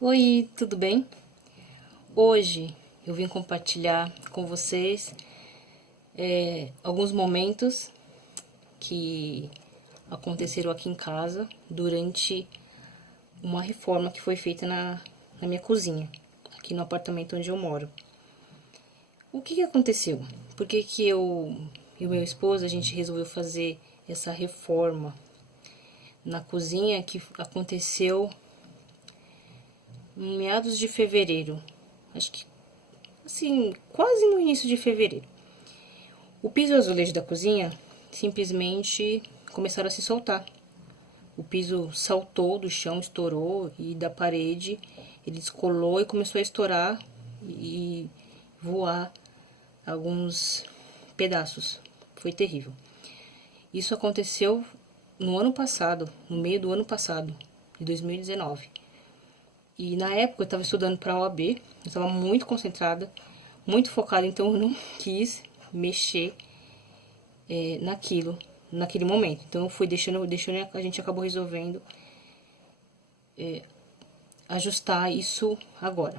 Oi, tudo bem? Hoje eu vim compartilhar com vocês alguns momentos que aconteceram aqui em casa durante uma reforma que foi feita na minha cozinha, aqui no apartamento onde eu moro. O que aconteceu? Por que eu e o meu esposo a gente resolveu fazer essa reforma na cozinha que aconteceu em meados de fevereiro? Acho que assim, quase no início de fevereiro. O piso e o azulejo da cozinha simplesmente começaram a se soltar. O piso saltou do chão, estourou e da parede ele descolou e começou a estourar e voar alguns pedaços. Foi terrível. Isso aconteceu no ano passado, no meio do ano passado, de 2019. E na época eu estava estudando para a OAB, eu estava muito concentrada, muito focada, então eu não quis mexer naquele momento. Então eu fui deixando, a gente acabou resolvendo ajustar isso agora.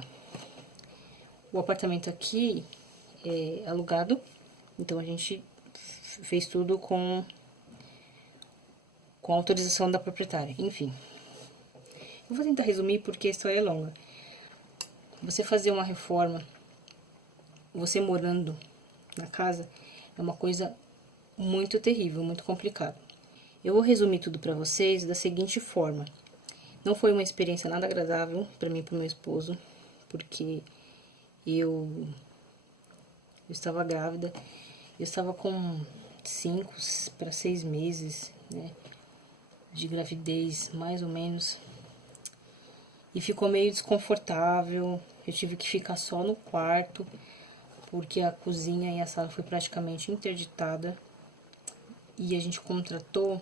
O apartamento aqui é alugado, então a gente fez tudo com autorização da proprietária. Enfim, eu vou tentar resumir porque a história é longa. Você fazer uma reforma, você morando na casa, é uma coisa muito terrível, muito complicado. Eu vou resumir tudo para vocês da seguinte forma. Não foi uma experiência nada agradável para mim e para meu esposo, porque eu estava grávida, eu estava com 5 para 6 meses, né, de gravidez, mais ou menos, e ficou meio desconfortável. Eu tive que ficar só no quarto, porque a cozinha e a sala foi praticamente interditada, e a gente contratou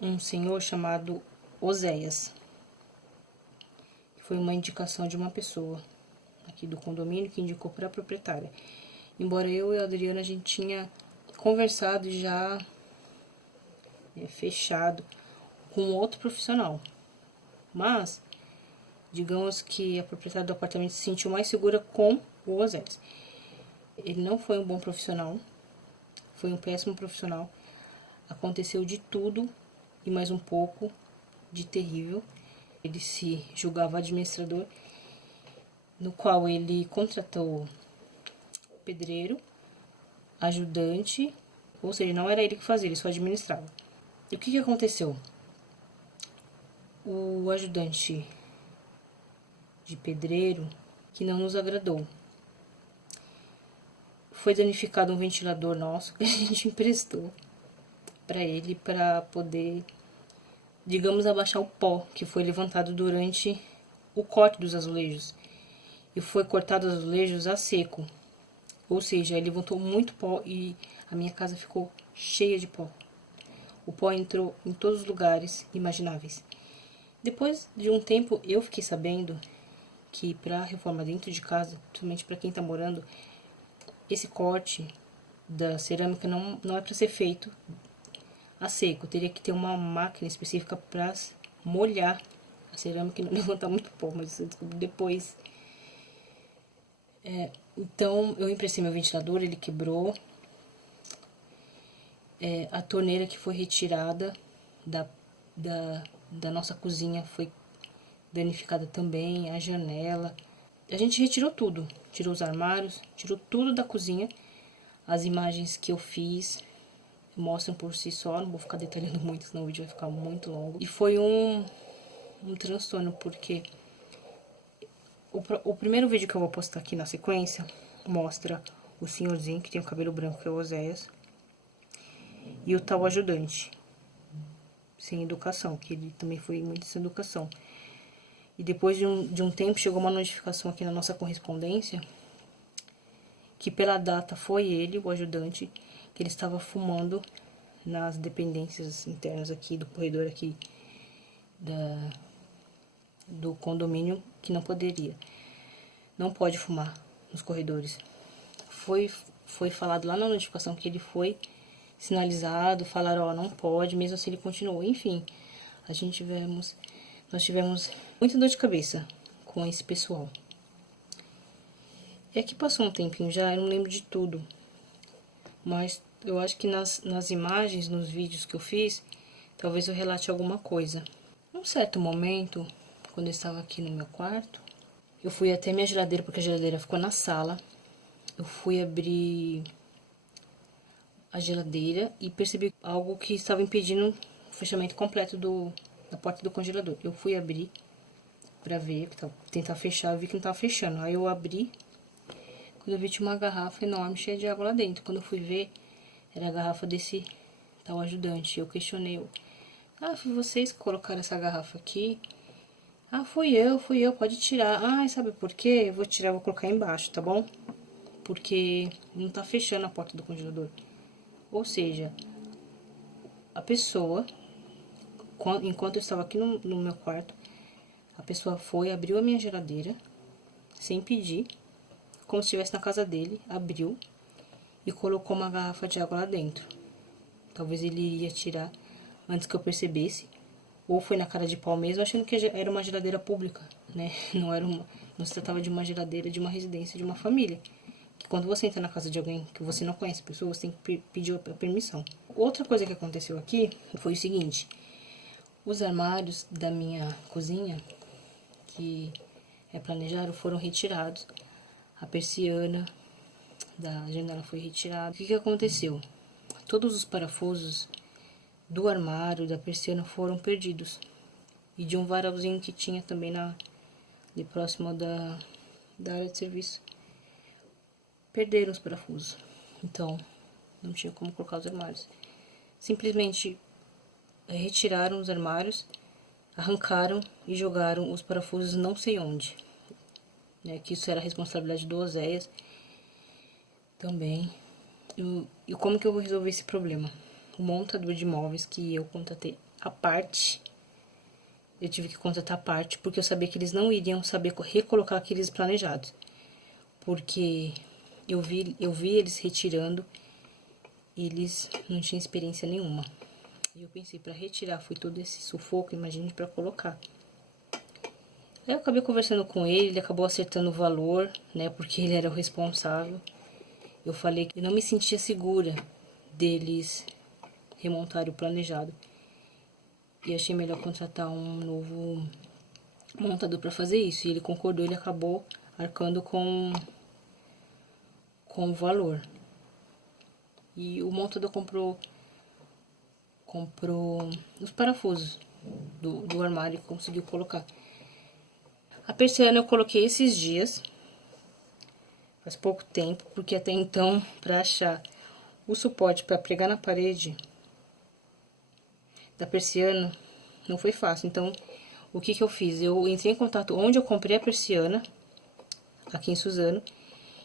um senhor chamado Oséias, que foi uma indicação de uma pessoa aqui do condomínio que indicou para a proprietária. Embora eu e a Adriana a gente tinha conversado e já fechado com outro profissional. Mas, digamos que a proprietária do apartamento se sentiu mais segura com o Oséias. Ele não foi um bom profissional, foi um péssimo profissional. Aconteceu de tudo e mais um pouco de terrível. Ele se julgava administrador, no qual ele contratou pedreiro, ajudante, ou seja, não era ele que fazia, ele só administrava. E o que aconteceu? O ajudante de pedreiro que não nos agradou. Foi danificado um ventilador nosso que a gente emprestou para ele para poder, digamos, abaixar o pó que foi levantado durante o corte dos azulejos. E foi cortado os azulejos a seco. Ou seja, ele levantou muito pó e a minha casa ficou cheia de pó. O pó entrou em todos os lugares imagináveis. Depois de um tempo, eu fiquei sabendo que para reforma dentro de casa, principalmente para quem está morando, esse corte da cerâmica não é para ser feito a seco. Teria que ter uma máquina específica para molhar a cerâmica e não levantar muito pó, mas isso eu descobri depois. Então, eu emprestei meu ventilador, ele quebrou. A torneira que foi retirada da nossa cozinha foi danificada também, a janela. A gente retirou tudo, tirou os armários, tirou tudo da cozinha. As imagens que eu fiz mostram por si só, não vou ficar detalhando muito, senão o vídeo vai ficar muito longo. E foi um transtorno, porque o primeiro vídeo que eu vou postar aqui na sequência mostra o senhorzinho que tem o cabelo branco, que é o Oséias, e o tal ajudante, sem educação, que ele também foi muito sem educação. E depois de um tempo chegou uma notificação aqui na nossa correspondência que pela data foi ele, o ajudante, que ele estava fumando nas dependências internas aqui do corredor aqui do condomínio, que não poderia. Não pode fumar nos corredores. Foi falado lá na notificação que ele foi sinalizado, falaram, ó, não pode, mesmo assim ele continuou. Enfim, nós tivemos muita dor de cabeça com esse pessoal. É que passou um tempinho já, eu não lembro de tudo. Mas eu acho que nas imagens, nos vídeos que eu fiz, talvez eu relate alguma coisa. Num certo momento, quando eu estava aqui no meu quarto, eu fui até minha geladeira, porque a geladeira ficou na sala. Eu fui abrir a geladeira e percebi algo que estava impedindo o fechamento completo da porta do congelador. Eu fui abrir pra ver, tentar fechar, eu vi que não tava fechando. Aí eu abri, quando eu vi tinha uma garrafa enorme cheia de água lá dentro. Quando eu fui ver, era a garrafa desse tal ajudante. Eu questionei, foi vocês que colocaram essa garrafa aqui? Fui eu, pode tirar. Sabe por quê? Eu vou tirar, vou colocar embaixo, tá bom? Porque não tá fechando a porta do congelador. Ou seja, a pessoa, enquanto eu estava aqui no meu quarto, a pessoa foi, abriu a minha geladeira, sem pedir, como se estivesse na casa dele, abriu e colocou uma garrafa de água lá dentro. Talvez ele iria tirar antes que eu percebesse, ou foi na cara de pau mesmo, achando que era uma geladeira pública, né? Não se tratava de uma geladeira de uma residência, de uma família. Que quando você entra na casa de alguém que você não conhece a pessoa, você tem que pedir a permissão. Outra coisa que aconteceu aqui foi o seguinte: os armários da minha cozinha, que é planejado, foram retirados. A persiana da janela foi retirada. O que aconteceu? Todos os parafusos do armário, da persiana, foram perdidos. E de um varalzinho que tinha também ali próximo da área de serviço. Perderam os parafusos. Então, não tinha como colocar os armários. Simplesmente retiraram os armários, arrancaram e jogaram os parafusos não sei onde. Né, que isso era a responsabilidade do Oséias também. E como que eu vou resolver esse problema? O montador de móveis que eu contratei à parte, eu tive que contratar à parte, porque eu sabia que eles não iriam saber recolocar aqueles planejados. Porque eu vi eles retirando, e eles não tinham experiência nenhuma. E eu pensei, para retirar, foi todo esse sufoco, imagine para colocar. Aí eu acabei conversando com ele acabou acertando o valor, né, porque ele era o responsável. Eu falei que eu não me sentia segura deles remontarem o planejado. E achei melhor contratar um novo montador para fazer isso. E ele concordou, ele acabou arcando com o valor. E o montador comprou os parafusos do armário e conseguiu colocar. A persiana eu coloquei esses dias, faz pouco tempo, porque até então, para achar o suporte para pregar na parede da persiana, não foi fácil. Então, o que eu fiz? Eu entrei em contato onde eu comprei a persiana, aqui em Suzano,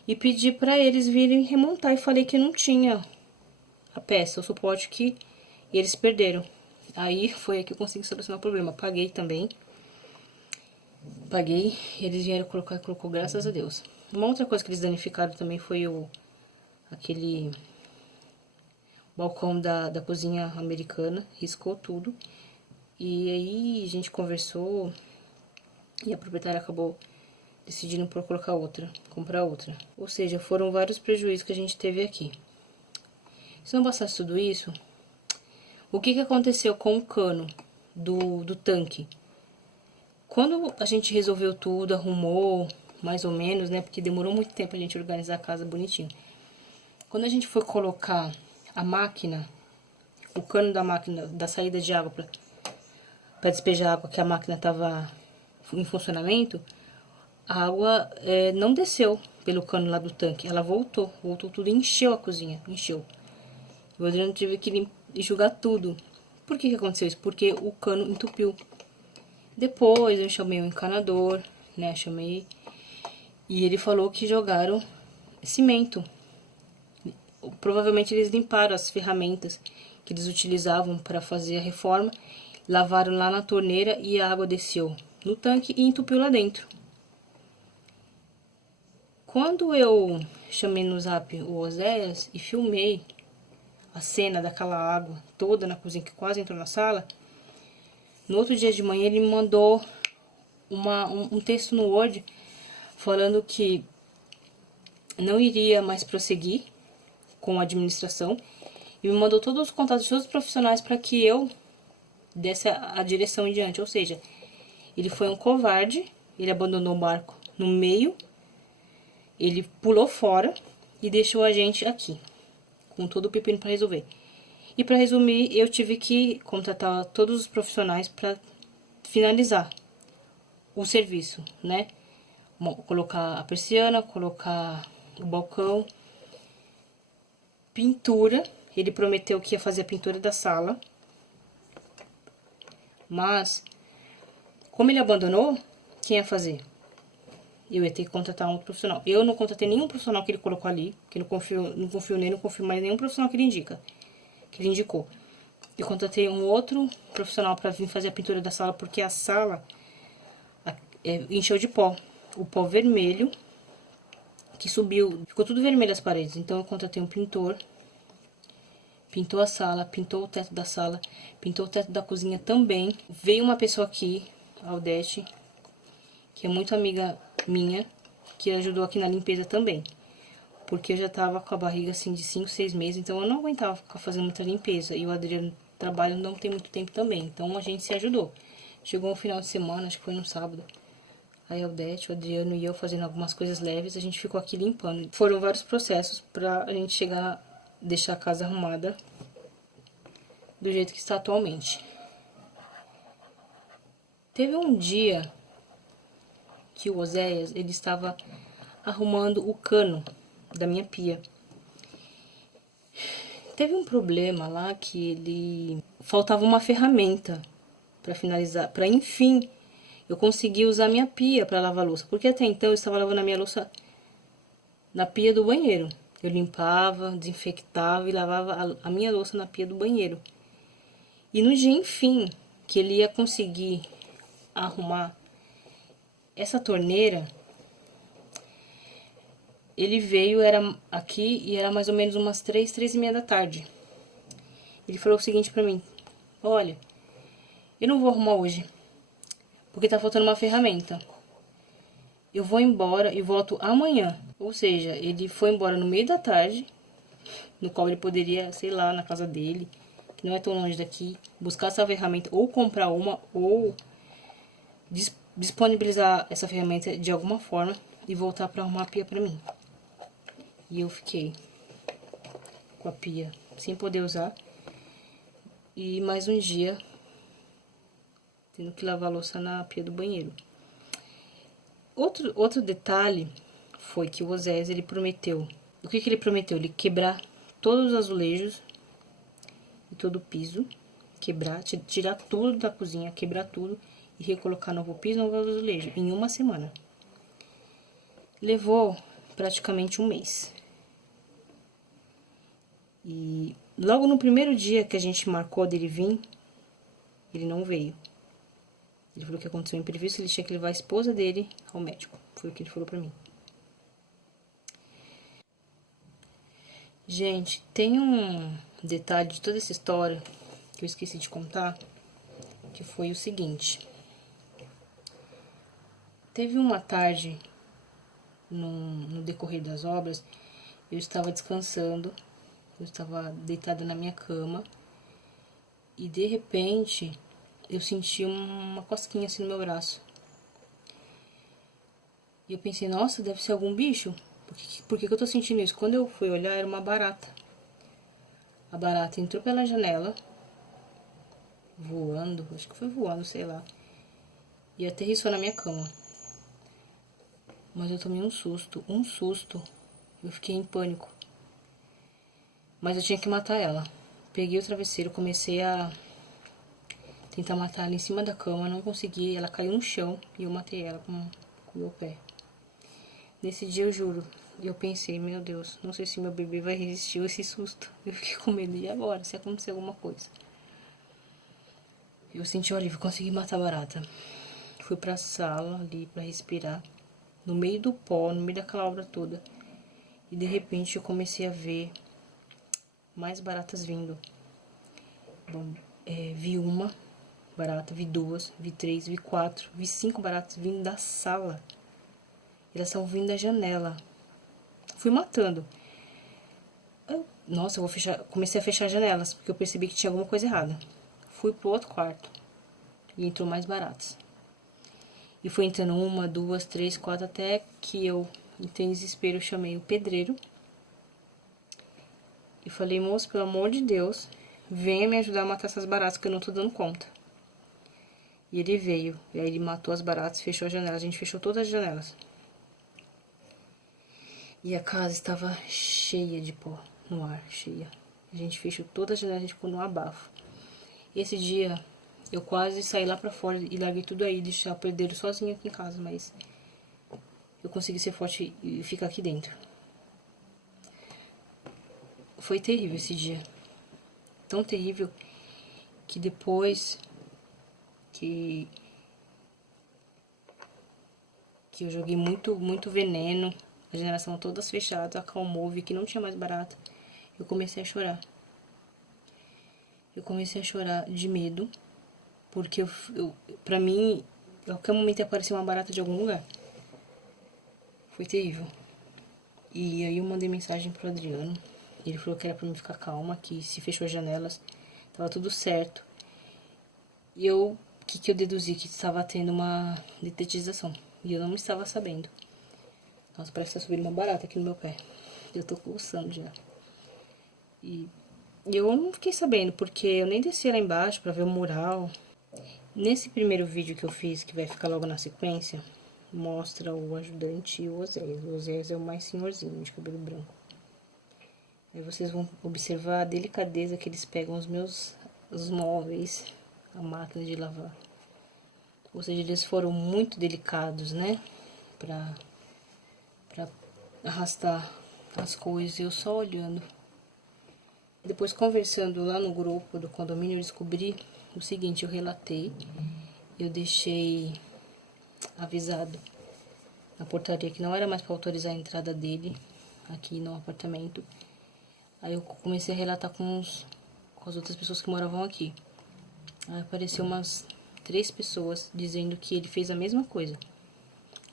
e pedi para eles virem remontar. E falei que não tinha a peça, o suporte que eles perderam. Aí foi aí que eu consegui solucionar o problema. Paguei também. Paguei, eles vieram colocar e colocou, graças a Deus. Uma outra coisa que eles danificaram também foi aquele balcão da cozinha americana, riscou tudo. E aí a gente conversou e a proprietária acabou decidindo por comprar outra. Ou seja, foram vários prejuízos que a gente teve aqui. Se não bastasse tudo isso, o que aconteceu com o cano do tanque? Quando a gente resolveu tudo, arrumou, mais ou menos, né? Porque demorou muito tempo a gente organizar a casa bonitinho. Quando a gente foi colocar a máquina, o cano da máquina, da saída de água para despejar a água que a máquina estava em funcionamento, a água não desceu pelo cano lá do tanque. Ela voltou tudo e encheu a cozinha, encheu. O Adriano teve que enxugar tudo. Por que aconteceu isso? Porque o cano entupiu. Depois eu chamei o encanador, né, e ele falou que jogaram cimento. Provavelmente eles limparam as ferramentas que eles utilizavam para fazer a reforma, lavaram lá na torneira e a água desceu no tanque e entupiu lá dentro. Quando eu chamei no zap o Oséias e filmei a cena daquela água toda na cozinha que quase entrou na sala, no outro dia de manhã ele me mandou um texto no Word falando que não iria mais prosseguir com a administração e me mandou todos os contatos de todos os profissionais para que eu desse a direção em diante. Ou seja, ele foi um covarde, ele abandonou o barco no meio, ele pulou fora e deixou a gente aqui, com todo o pepino para resolver. E para resumir, eu tive que contratar todos os profissionais para finalizar o serviço, né? Colocar a persiana, colocar o balcão, pintura. Ele prometeu que ia fazer a pintura da sala, mas como ele abandonou, quem ia fazer? Eu ia ter que contratar um profissional. Eu não contratei nenhum profissional que ele colocou ali, que não confio nele, não confio mais em nenhum profissional que ele indica, que ele indicou. Eu contratei um outro profissional para vir fazer a pintura da sala, porque a sala encheu de pó. O pó vermelho que subiu, ficou tudo vermelho as paredes. Então eu contratei um pintor, pintou a sala, pintou o teto da sala, pintou o teto da cozinha também. Veio uma pessoa aqui, a Aldete, que é muito amiga minha, que ajudou aqui na limpeza também. Porque eu já tava com a barriga assim de 5, 6 meses, então eu não aguentava ficar fazendo muita limpeza. E o Adriano trabalha, não tem muito tempo também, então a gente se ajudou. Chegou um final de semana, acho que foi no sábado. Aí a Aldete, o Adriano e eu fazendo algumas coisas leves, a gente ficou aqui limpando. Foram vários processos pra gente chegar, deixar a casa arrumada do jeito que está atualmente. Teve um dia que o Oséias, ele estava arrumando o cano da minha pia. Teve um problema lá que ele faltava uma ferramenta para finalizar, para enfim eu consegui usar minha pia para lavar louça, porque até então eu estava lavando a minha louça na pia do banheiro. Eu limpava, desinfectava e lavava a minha louça na pia do banheiro. E no dia, enfim, que ele ia conseguir arrumar essa torneira, ele veio, era aqui e era mais ou menos umas 3, 3:30 da tarde. Ele falou o seguinte pra mim: olha, eu não vou arrumar hoje, porque tá faltando uma ferramenta. Eu vou embora e volto amanhã. Ou seja, ele foi embora no meio da tarde, no qual ele poderia, sei lá, na casa dele, que não é tão longe daqui, buscar essa ferramenta, ou comprar uma, ou disponibilizar essa ferramenta de alguma forma e voltar pra arrumar a pia pra mim. E eu fiquei com a pia sem poder usar. E mais um dia tendo que lavar a louça na pia do banheiro. Outro detalhe foi que o Oséias, ele prometeu. O que ele prometeu? Ele quebrar todos os azulejos e todo o piso. Quebrar, tirar tudo da cozinha, quebrar tudo e recolocar novo piso, novo azulejo em uma semana. Levou praticamente um mês. E logo no primeiro dia que a gente marcou dele vir, ele não veio. Ele falou que aconteceu um imprevisto, ele tinha que levar a esposa dele ao médico. Foi o que ele falou pra mim. Gente, tem um detalhe de toda essa história que eu esqueci de contar, que foi o seguinte. Teve uma tarde, no decorrer das obras, eu estava descansando, eu estava deitada na minha cama, e de repente eu senti uma cosquinha assim no meu braço. E eu pensei, nossa, deve ser algum bicho. Por que eu tô sentindo isso? Quando eu fui olhar, era uma barata. A barata entrou pela janela, voando, acho que foi voando, sei lá, e aterrissou na minha cama. Mas eu tomei um susto. Eu fiquei em pânico. Mas eu tinha que matar ela. Peguei o travesseiro, comecei a tentar matar ela em cima da cama, não consegui, ela caiu no chão e eu matei ela com o meu pé. Nesse dia, eu juro, eu pensei, meu Deus, não sei se meu bebê vai resistir a esse susto. Eu fiquei com medo, e agora, se acontecer alguma coisa? Eu senti o alívio, consegui matar a barata. Fui pra sala ali pra respirar, no meio do pó, no meio daquela obra toda. E de repente eu comecei a ver mais baratas vindo. Bom, vi uma, barata, vi 2, vi 3, vi 4, vi 5 baratas vindo da sala. Elas estavam vindo da janela. Fui matando. Nossa, eu vou fechar. Comecei a fechar as janelas, porque eu percebi que tinha alguma coisa errada. Fui pro outro quarto. E entrou mais baratas. E foi entrando 1, 2, 3, 4, até que eu, em desespero, eu chamei o pedreiro. E falei, moço, pelo amor de Deus, venha me ajudar a matar essas baratas, que eu não tô dando conta. E ele veio. E aí ele matou as baratas, fechou a janela. A gente fechou todas as janelas. E a casa estava cheia de pó no ar, cheia. A gente fechou todas as janelas, a gente ficou no abafo. Esse dia, eu quase saí lá pra fora e larguei tudo aí, deixar o pedreiro sozinho aqui em casa, mas eu consegui ser forte e ficar aqui dentro. Foi terrível esse dia. Tão terrível que depois que eu joguei muito veneno, as janelas estavam todas fechadas, acalmou, vi que não tinha mais barata. Eu comecei a chorar. Eu comecei a chorar de medo, porque pra mim, a qualquer momento ia aparecer uma barata de algum lugar. Foi terrível. E aí eu mandei mensagem pro Adriano. Ele falou que era pra mim ficar calma, que se fechou as janelas, tava tudo certo. E eu, o que eu deduzi? Que estava tendo uma detetização. E eu não estava sabendo. Nossa, parece que tá subindo uma barata aqui no meu pé. Eu tô coçando já. E eu não fiquei sabendo, porque eu nem desci lá embaixo pra ver o mural. Nesse primeiro vídeo que eu fiz, que vai ficar logo na sequência, mostra o ajudante e o Oséias. O Oséias é o mais senhorzinho, de cabelo branco. Aí vocês vão observar a delicadeza que eles pegam os móveis, a máquina de lavar. Ou seja, eles foram muito delicados, né? Pra arrastar as coisas, eu só olhando. Depois, conversando lá no grupo do condomínio, eu descobri o seguinte, eu relatei, eu deixei avisado na portaria que não era mais para autorizar a entrada dele aqui no apartamento. Aí eu comecei a relatar com as outras pessoas que moravam aqui. Aí apareceu umas 3 pessoas dizendo que ele fez a mesma coisa.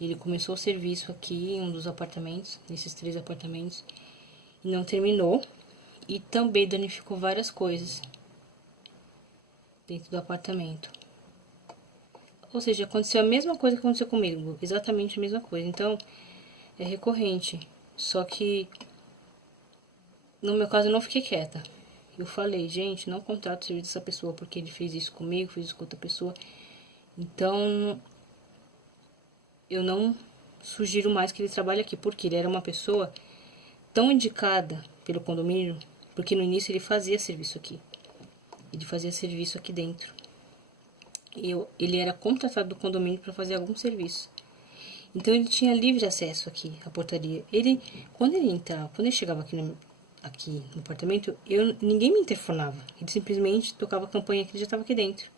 Ele começou o serviço aqui em um dos apartamentos, nesses 3 apartamentos, e não terminou. E também danificou várias coisas dentro do apartamento. Ou seja, aconteceu a mesma coisa que aconteceu comigo, exatamente a mesma coisa. Então, é recorrente. Só que, no meu caso, eu não fiquei quieta. Eu falei, gente, não contrato o serviço dessa pessoa, porque ele fez isso comigo, fez isso com outra pessoa. Então, eu não sugiro mais que ele trabalhe aqui, porque ele era uma pessoa tão indicada pelo condomínio, porque no início ele fazia serviço aqui. Ele fazia serviço aqui dentro. Ele era contratado do condomínio para fazer algum serviço. Então ele tinha livre acesso aqui à portaria. Quando ele chegava aqui no apartamento, ninguém me interfonava. Ele simplesmente tocava a campanha que ele já estava aqui dentro.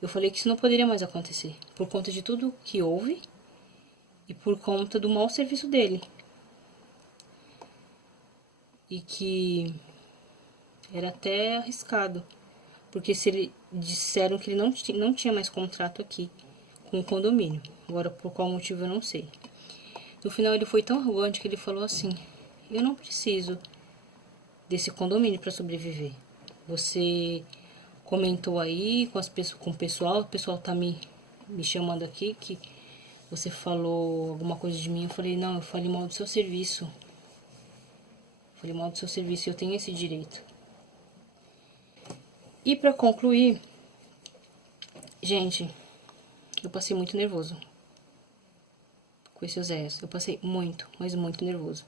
Eu falei que isso não poderia mais acontecer, por conta de tudo que houve e por conta do mau serviço dele. E que era até arriscado, porque se ele disseram que ele não tinha mais contrato aqui com o condomínio. Agora, por qual motivo eu não sei. No final, ele foi tão arrogante que ele falou assim: eu não preciso desse condomínio para sobreviver. Você comentou aí com o pessoal tá me chamando aqui que você falou alguma coisa de mim. Eu falei, não, eu falei mal do seu serviço. Falei mal do seu serviço e eu tenho esse direito. E para concluir, gente, eu passei muito nervoso com esse Oséias. Eu passei muito, mas muito nervoso.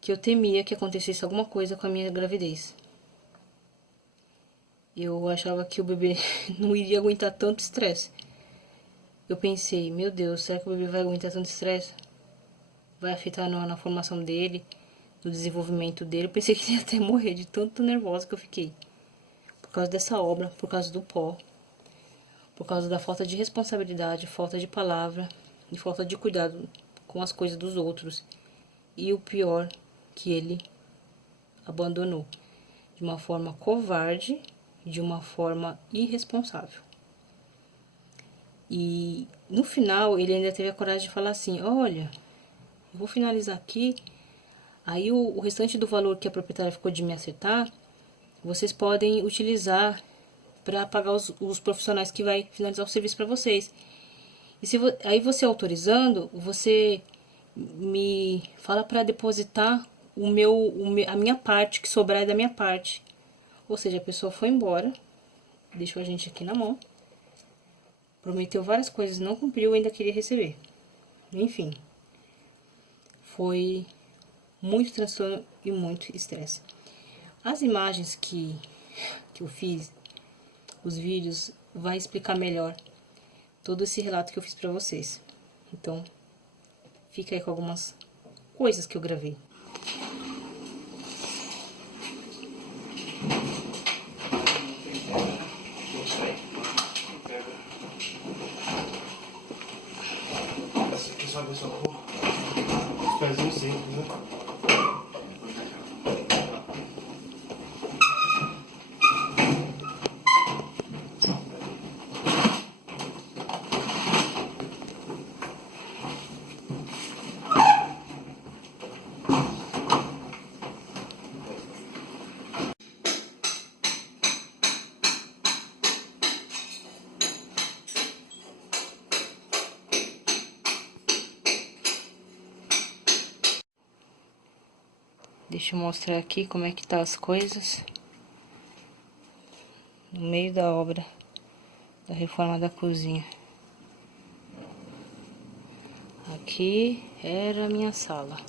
Que eu temia que acontecesse alguma coisa com a minha gravidez. Eu achava que o bebê não iria aguentar tanto estresse. Eu pensei, meu Deus, será que o bebê vai aguentar tanto estresse? Vai afetar na formação dele, no desenvolvimento dele. Eu pensei que ele ia até morrer de tanto nervosa que eu fiquei. Por causa dessa obra, por causa do pó, por causa da falta de responsabilidade, falta de palavra e falta de cuidado com as coisas dos outros. E o pior, que ele abandonou de uma forma covarde de uma forma irresponsável. E no final ele ainda teve a coragem de falar assim: olha, eu vou finalizar aqui, aí o restante do valor que a proprietária ficou de me acertar, vocês podem utilizar para pagar os profissionais que vai finalizar o serviço para vocês. E se aí você autorizando, você me fala para depositar a minha parte, que sobrar é da minha parte. Ou seja, a pessoa foi embora, deixou a gente aqui na mão, prometeu várias coisas, não cumpriu e ainda queria receber. Enfim, foi muito transtorno e muito estresse. As imagens que eu fiz, os vídeos, vai explicar melhor todo esse relato que eu fiz pra vocês. Então, fica aí com algumas coisas que eu gravei. Essa aqui só ver só por os pezinhos simples, né? Deixa eu mostrar aqui como é que tá as coisas no meio da obra da reforma da cozinha. Aqui era a minha sala.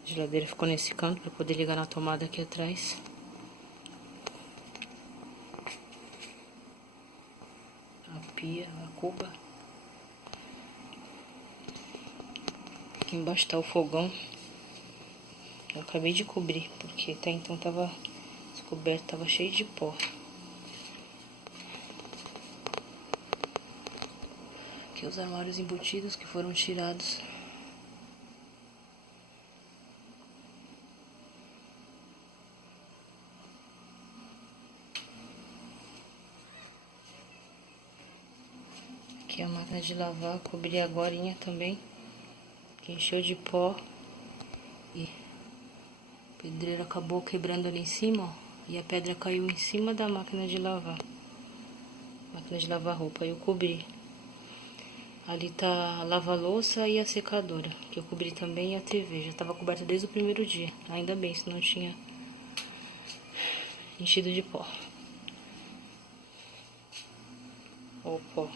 A geladeira ficou nesse canto para poder ligar na tomada aqui atrás. A pia, a cuba. Aqui embaixo tá o fogão. Eu acabei de cobrir, porque até então tava descoberto, tava cheio de pó. Aqui os armários embutidos que foram tirados. Aqui a máquina de lavar, cobri agorinha também, que encheu de pó. E o pedreiro acabou quebrando ali em cima, ó, e a pedra caiu em cima da máquina de lavar. Máquina de lavar roupa, eu cobri. Ali tá a lava-louça e a secadora, que eu cobri também, e a TV. Já tava coberta desde o primeiro dia. Ainda bem, se não tinha enchido de pó. Ó o pó.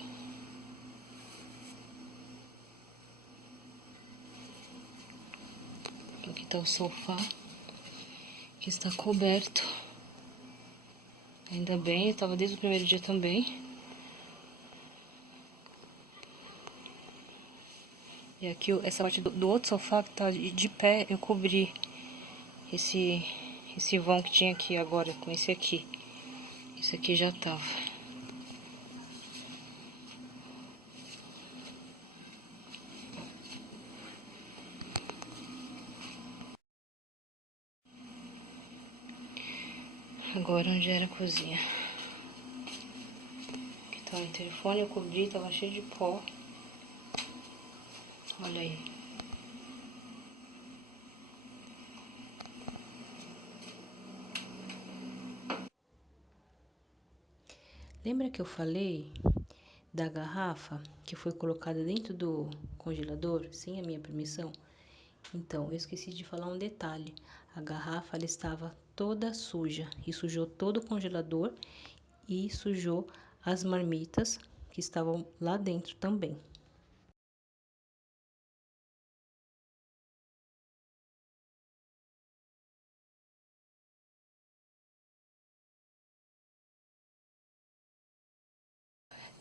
Aqui tá o sofá, que está coberto. Ainda bem, eu tava desde o primeiro dia também. E aqui, essa parte do outro sofá que tá de pé, eu cobri esse vão que tinha aqui agora, com esse aqui. Esse aqui já tava. Agora onde era a cozinha. Aqui tá o interfone, eu cobri, tava cheio de pó. Olha aí. Lembra que eu falei da garrafa que foi colocada dentro do congelador sem a minha permissão? Então, eu esqueci de falar um detalhe. A garrafa ela estava toda suja e sujou todo o congelador e sujou as marmitas que estavam lá dentro também.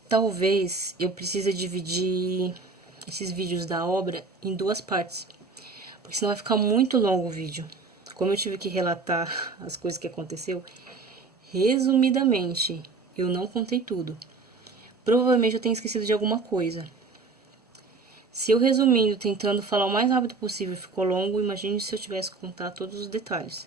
Talvez eu precise dividir esses vídeos da obra em duas partes, porque senão vai ficar muito longo o vídeo. Como eu tive que relatar as coisas que aconteceu, resumidamente, eu não contei tudo. Provavelmente eu tenho esquecido de alguma coisa. Se eu resumindo, tentando falar o mais rápido possível, ficou longo, imagine se eu tivesse que contar todos os detalhes.